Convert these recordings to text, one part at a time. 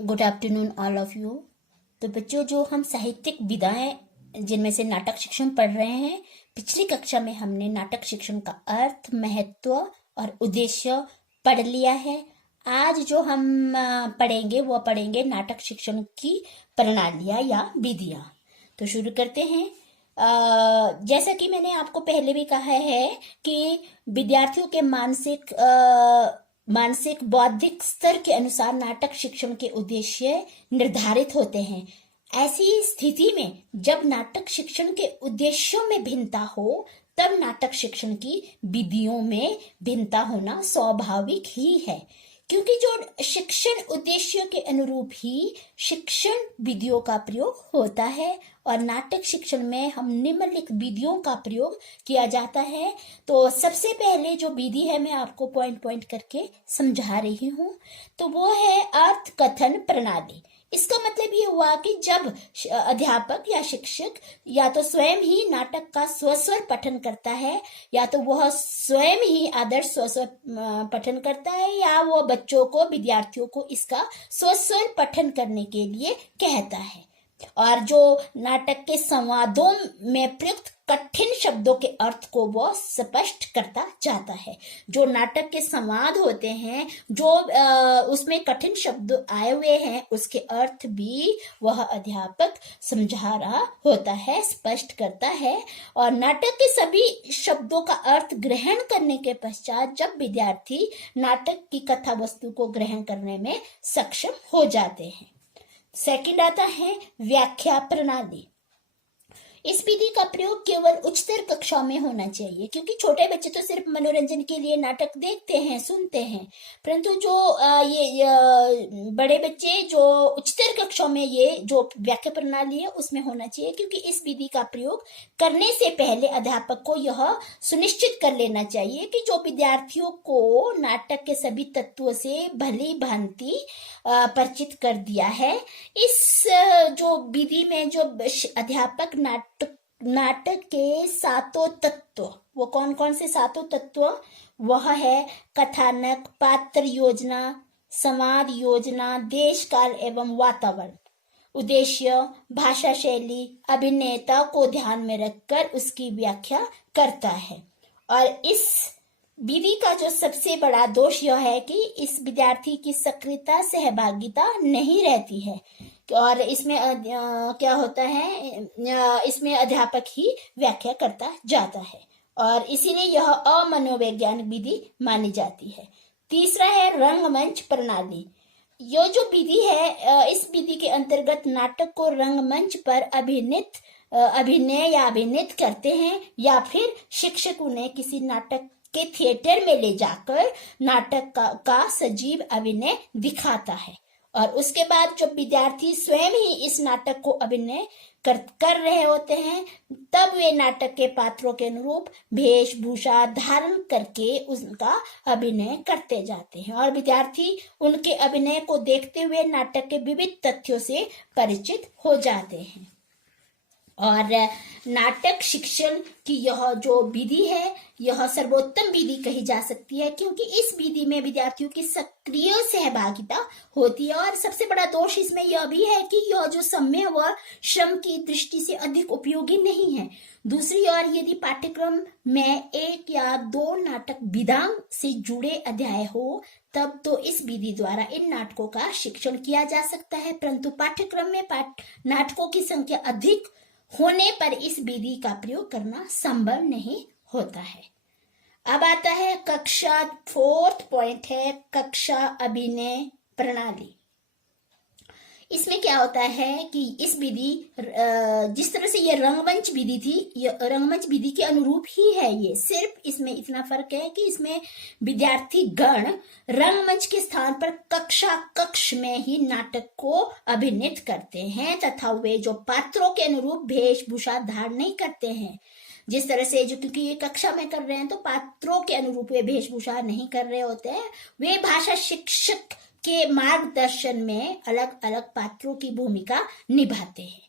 Good afternoon all of you. तो बच्चों, जो हम साहित्यिक विधाएं जिनमें से नाटक शिक्षण पढ़ रहे हैं, पिछली कक्षा में हमने नाटक शिक्षण का अर्थ, महत्व और उद्देश्य पढ़ लिया है। आज जो हम पढ़ेंगे वो पढ़ेंगे नाटक शिक्षण की प्रणालियां या विधियां। तो शुरू करते हैं। जैसा कि मैंने आपको पहले भी कहा है कि विद्यार्थियों के मानसिक बौद्धिक स्तर के अनुसार नाटक शिक्षण के उद्देश्य निर्धारित होते हैं। ऐसी स्थिति में जब नाटक शिक्षण के उद्देश्यों में भिन्नता हो, तब नाटक शिक्षण की विधियों में भिन्नता होना स्वाभाविक ही है, क्योंकि जो शिक्षण उद्देश्यों के अनुरूप ही शिक्षण विधियों का प्रयोग होता है और नाटक शिक्षण में हम निम्नलिखित विधियों का प्रयोग किया जाता है। तो सबसे पहले जो विधि है, मैं आपको पॉइंट पॉइंट करके समझा रही हूँ, तो वो है अर्थ कथन प्रणाली। इसका मतलब ये हुआ कि जब अध्यापक या शिक्षक या तो स्वयं ही नाटक का स्वस्वर पठन करता है, या तो वह स्वयं ही आदर्श स्वस्वर पठन करता है, या वो बच्चों को, विद्यार्थियों को इसका स्वस्वर पठन करने के लिए कहता है। और जो नाटक के संवादों में प्रयुक्त कठिन शब्दों के अर्थ को वो स्पष्ट करता जाता है। जो नाटक के संवाद होते हैं, जो उसमें कठिन शब्द आए हुए हैं, उसके अर्थ भी वह अध्यापक समझा रहा होता है, स्पष्ट करता है। और नाटक के सभी शब्दों का अर्थ ग्रहण करने के पश्चात जब विद्यार्थी नाटक की कथा वस्तु को ग्रहण करने में सक्षम हो जाते हैं। सेकंड आता है व्याख्या प्रणाली। इस विधि का प्रयोग केवल उच्चतर कक्षाओं में होना चाहिए, क्योंकि छोटे बच्चे तो सिर्फ मनोरंजन के लिए नाटक देखते हैं, सुनते हैं, परंतु जो बड़े बच्चे जो उच्चतर कक्षाओं में ये जो व्याख्या प्रणाली है उसमें होना चाहिए, क्योंकि इस विधि का प्रयोग करने से पहले अध्यापक को यह सुनिश्चित कर लेना चाहिए कि जो विद्यार्थियों को नाटक के सभी तत्वों से भली भांति परिचित कर दिया है। इस जो विधि में जो अध्यापक नाटक के सातों तत्व, वो कौन कौन से सातों तत्व, वह है कथानक, पात्र योजना, संवाद योजना, देश काल एवं वातावरण, उद्देश्य, भाषा शैली, अभिनेता को ध्यान में रखकर उसकी व्याख्या करता है। और इस विधि का जो सबसे बड़ा दोष यह है कि इस विद्यार्थी की सक्रियता, सहभागिता नहीं रहती है, और इसमें क्या होता है, इसमें अध्यापक ही व्याख्या करता जाता है, और इसीलिए यह अमनोवैज्ञानिक विधि मानी जाती है। तीसरा है रंगमंच प्रणाली। ये जो विधि है, इस विधि के अंतर्गत नाटक को रंगमंच पर अभिनय या अभिनीत करते हैं, या फिर शिक्षक उन्हें किसी नाटक के थिएटर में ले जाकर नाटक का सजीव अभिनय दिखाता है, और उसके बाद जब विद्यार्थी स्वयं ही इस नाटक को अभिनय कर रहे होते हैं, तब वे नाटक के पात्रों के अनुरूप वेशभूषा धारण करके उनका अभिनय करते जाते हैं, और विद्यार्थी उनके अभिनय को देखते हुए नाटक के विविध तथ्यों से परिचित हो जाते हैं। और नाटक शिक्षण की यह जो विधि है, यह सर्वोत्तम विधि कही जा सकती है, क्योंकि इस विधि में विद्यार्थियों की सक्रिय सहभागिता होती है। और सबसे बड़ा दोष इसमें यह भी है कि यह जो समय व श्रम की दृष्टि से अधिक उपयोगी नहीं है। दूसरी ओर यदि पाठ्यक्रम में 1 या 2 नाटक विधांग से जुड़े अध्याय हो, तब तो इस विधि द्वारा इन नाटकों का शिक्षण किया जा सकता है, परंतु पाठ्यक्रम में नाटकों की संख्या अधिक होने पर इस विधि का प्रयोग करना संभव नहीं होता है। अब आता है कक्षा, फोर्थ पॉइंट है कक्षा अभिनय प्रणाली। इसमें क्या होता है कि इस विधि, जिस तरह से ये रंगमंच विधि थी, रंगमंच विधि के अनुरूप ही है। ये सिर्फ इसमें इतना फर्क है कि इसमें विद्यार्थी गण रंगमंच के स्थान पर कक्ष में ही नाटक को अभिनीत करते हैं, तथा वे जो पात्रों के अनुरूप वेशभूषा धारण नहीं करते हैं। जिस तरह से जो, क्योंकि ये कक्षा में कर रहे हैं तो पात्रों के अनुरूप वे वेशभूषा नहीं कर रहे होते हैं, वे भाषा शिक्षक के मार्गदर्शन में अलग अलग पात्रों की भूमिका निभाते हैं।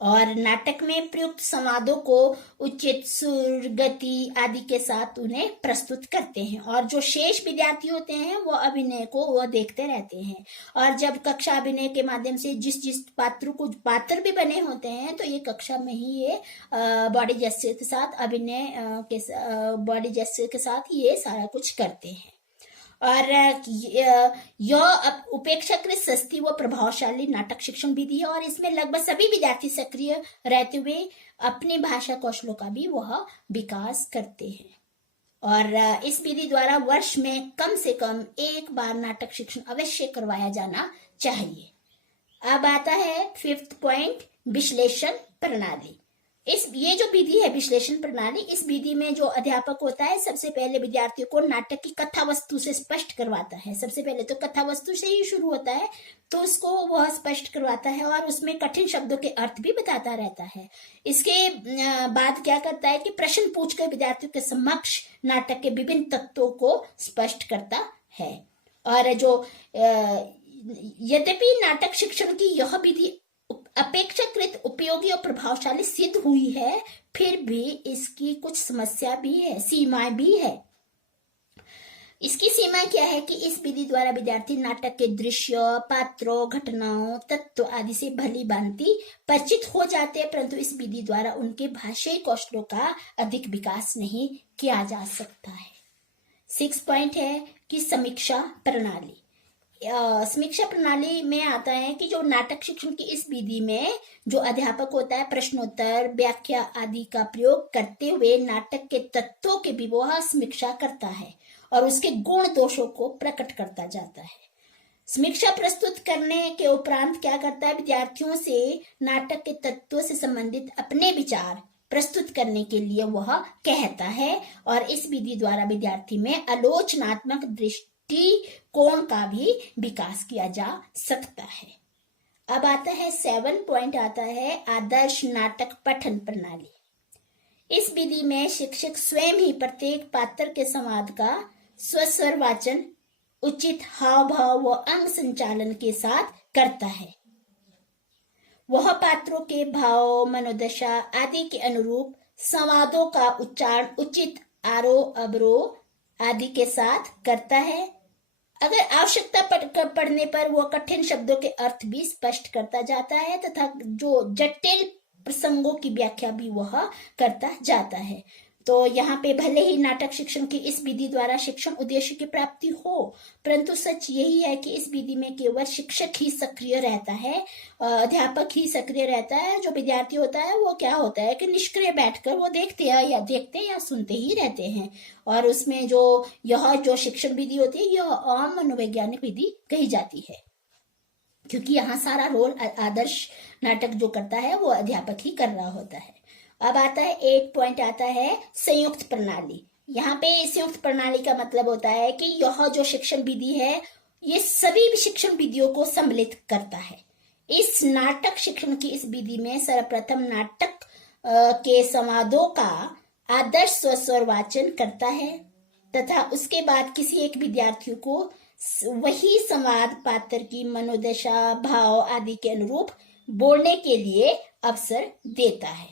और नाटक में प्रयुक्त संवादों को उचित सुर, गति आदि के साथ उन्हें प्रस्तुत करते हैं। और जो शेष विद्यार्थी होते हैं वो अभिनय को वो देखते रहते हैं। और जब कक्षा अभिनय के माध्यम से जिस जिस पात्र भी बने होते हैं, तो ये कक्षा में ही ये बॉडी जेस्चर के साथ बॉडी जेस्चर के साथ ये सारा कुछ करते हैं। और यह उपेक्षाकृत सस्ती व प्रभावशाली नाटक शिक्षण विधि है और इसमें लगभग सभी विद्यार्थी सक्रिय रहते हुए अपनी भाषा कौशलों का भी वह विकास करते हैं। और इस विधि द्वारा वर्ष में कम से कम एक बार नाटक शिक्षण अवश्य करवाया जाना चाहिए। अब आता है 5th पॉइंट, विश्लेषण प्रणाली। ये जो विधि है विश्लेषण प्रणाली, इस विधि में जो अध्यापक होता है सबसे पहले विद्यार्थियों को नाटक की कथा वस्तु से स्पष्ट करवाता है। सबसे पहले तो कथा वस्तु से ही शुरू होता है, तो उसको वह स्पष्ट करवाता है और उसमें कठिन शब्दों के अर्थ भी बताता रहता है। इसके बाद क्या करता है कि प्रश्न पूछकर विद्यार्थियों के समक्ष नाटक के विभिन्न तत्वों को स्पष्ट करता है। और जो यद्यपि नाटक शिक्षण की यह विधि अपेक्षाकृत उपयोगी और प्रभावशाली सिद्ध हुई है, फिर भी इसकी कुछ समस्या भी है, सीमाएं भी है। इसकी सीमा क्या है कि इस विधि द्वारा विद्यार्थी नाटक के दृश्य, पात्रों, घटनाओं, तत्व आदि से भली भांति परिचित हो जाते हैं, परंतु इस विधि द्वारा उनके भाषाई कौशलों का अधिक विकास नहीं किया जा सकता है। 6 पॉइंट है कि समीक्षा प्रणाली। समीक्षा प्रणाली में आता है कि जो नाटक शिक्षण की इस विधि में जो अध्यापक होता है प्रश्नोत्तर, व्याख्या आदि का प्रयोग करते हुए नाटक के तत्वों के विवह समीक्षा करता है और उसके गुण दोषों को प्रकट करता जाता है। समीक्षा प्रस्तुत करने के उपरांत क्या करता है, विद्यार्थियों से नाटक के तत्वों से संबंधित अपने विचार प्रस्तुत करने के लिए वह कहता है और इस विधि द्वारा विद्यार्थी में आलोचनात्मक दृष्टि कोण का भी विकास किया जा सकता है। अब आता है 7 पॉइंट आता है आदर्श नाटक पठन प्रणाली। इस विधि में शिक्षक स्वयं ही प्रत्येक पात्र के संवाद का स्वस्वर वाचन उचित हाव भाव व अंग संचालन के साथ करता है। वह पात्रों के भाव, मनोदशा आदि के अनुरूप संवादों का उच्चारण उचित आरोह अवरोह आदि के साथ करता है। अगर आवश्यकता पड़ने पर वह कठिन शब्दों के अर्थ भी स्पष्ट करता जाता है तथा जो जटिल प्रसंगों की व्याख्या भी वह करता जाता है। तो यहाँ पे भले ही नाटक शिक्षण की इस विधि द्वारा शिक्षण उद्देश्य की प्राप्ति हो, परंतु सच यही है कि इस विधि में केवल शिक्षक ही सक्रिय रहता है, अध्यापक ही सक्रिय रहता है। जो विद्यार्थी होता है वो क्या होता है कि निष्क्रिय बैठकर वो देखते हैं या सुनते ही रहते हैं। और उसमें जो शिक्षण विधि होती है यह अमनोवैज्ञानिक विधि कही जाती है, क्योंकि यहाँ सारा रोल आदर्श नाटक जो करता है वो अध्यापक ही कर रहा होता है। अब आता है 8 पॉइंट आता है संयुक्त प्रणाली। यहाँ पे संयुक्त प्रणाली का मतलब होता है कि यह जो शिक्षण विधि है ये सभी शिक्षण विधियों को सम्मिलित करता है। इस नाटक शिक्षण की इस विधि में सर्वप्रथम नाटक के संवादों का आदर्श स्वस्वर वाचन करता है तथा उसके बाद किसी एक विद्यार्थी को वही संवाद पात्र की मनोदशा, भाव आदि के अनुरूप बोलने के लिए अवसर देता है।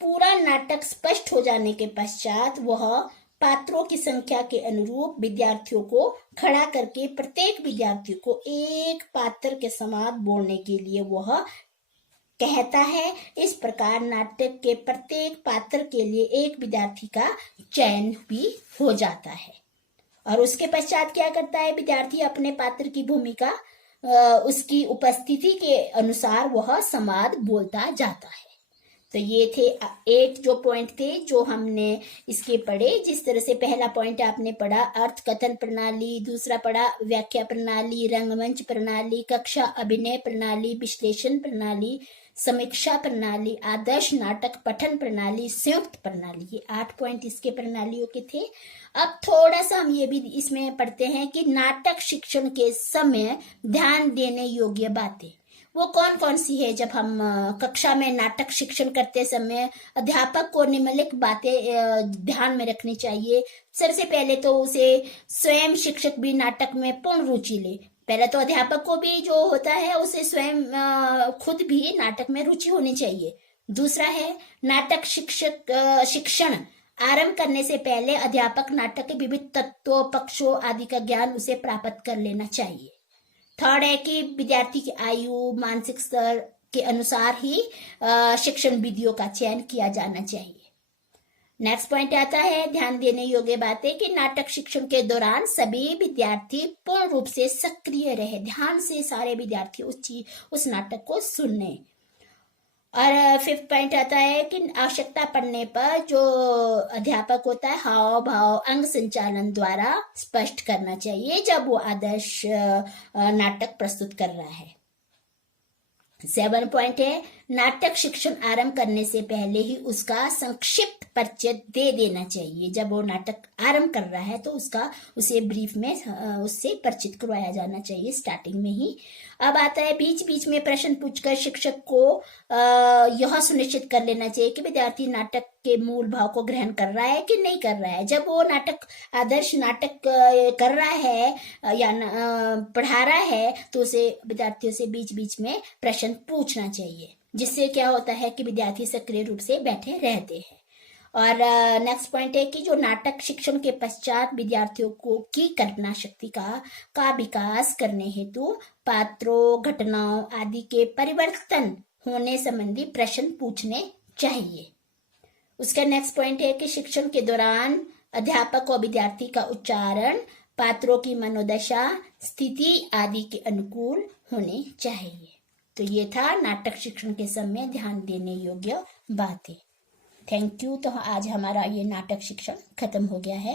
पूरा नाटक स्पष्ट हो जाने के पश्चात वह पात्रों की संख्या के अनुरूप विद्यार्थियों को खड़ा करके प्रत्येक विद्यार्थी को एक पात्र के संवाद बोलने के लिए वह कहता है। इस प्रकार नाटक के प्रत्येक पात्र के लिए एक विद्यार्थी का चयन भी हो जाता है और उसके पश्चात क्या करता है, विद्यार्थी अपने पात्र की भूमिका उसकी उपस्थिति के अनुसार वह संवाद बोलता जाता है। तो ये थे 8 जो पॉइंट थे जो हमने इसके पढ़े। जिस तरह से पहला पॉइंट आपने पढ़ा अर्थ कथन प्रणाली, दूसरा पढ़ा व्याख्या प्रणाली, रंगमंच प्रणाली, कक्षा अभिनय प्रणाली, विश्लेषण प्रणाली, समीक्षा प्रणाली, आदर्श नाटक पठन प्रणाली, संयुक्त प्रणाली, ये 8 पॉइंट इसके प्रणालियों के थे। अब थोड़ा सा हम ये भी इसमें पढ़ते हैं कि नाटक शिक्षण के समय ध्यान देने योग्य बातें वो कौन कौन सी है। जब हम कक्षा में नाटक शिक्षण करते समय अध्यापक को निम्नलिखित बातें ध्यान में रखनी चाहिए। सबसे पहले तो उसे स्वयं शिक्षक भी नाटक में पूर्ण रुचि ले। पहले तो अध्यापक को भी जो होता है उसे स्वयं खुद भी नाटक में रुचि होनी चाहिए। दूसरा है नाटक शिक्षण आरंभ करने से पहले अध्यापक नाटक के विविध तत्वों, पक्षों आदि का ज्ञान उसे प्राप्त कर लेना चाहिए। थर्ड है कि विद्यार्थी की आयु, मानसिक स्तर के अनुसार ही शिक्षण विधियों का चयन किया जाना चाहिए। नेक्स्ट पॉइंट आता है ध्यान देने योग्य बातें कि नाटक शिक्षण के दौरान सभी विद्यार्थी पूर्ण रूप से सक्रिय रहे, ध्यान से सारे विद्यार्थी उस नाटक को सुने। और फिफ्थ पॉइंट आता है कि आवश्यकता पड़ने पर जो अध्यापक होता है हाव भाव अंग संचालन द्वारा स्पष्ट करना चाहिए जब वो आदर्श नाटक प्रस्तुत कर रहा है। 7 पॉइंट है नाटक शिक्षण आरंभ करने से पहले ही उसका संक्षिप्त परिचय दे देना चाहिए। जब वो नाटक आरंभ कर रहा है तो उसे ब्रीफ में उससे परिचित करवाया जाना चाहिए स्टार्टिंग में ही। अब आता है बीच बीच में प्रश्न पूछकर शिक्षक को यह सुनिश्चित कर लेना चाहिए कि विद्यार्थी नाटक के मूल भाव को ग्रहण कर रहा है कि नहीं कर रहा है। जब वो आदर्श नाटक कर रहा है या पढ़ा रहा है तो उसे विद्यार्थियों से बीच बीच में प्रश्न पूछना चाहिए, जिससे क्या होता है कि विद्यार्थी सक्रिय रूप से बैठे रहते हैं। और नेक्स्ट पॉइंट है कि जो नाटक शिक्षण के पश्चात विद्यार्थियों की कल्पना शक्ति का विकास करने हेतु पात्रों, घटनाओं आदि के परिवर्तन होने संबंधी प्रश्न पूछने चाहिए। उसका नेक्स्ट पॉइंट है कि शिक्षण के दौरान अध्यापक और विद्यार्थी का उच्चारण पात्रों की मनोदशा, स्थिति आदि के अनुकूल होने चाहिए। तो ये था नाटक शिक्षण के समय ध्यान देने योग्य बातें। Thank you. तो आज हमारा ये नाटक शिक्षण खत्म हो गया है।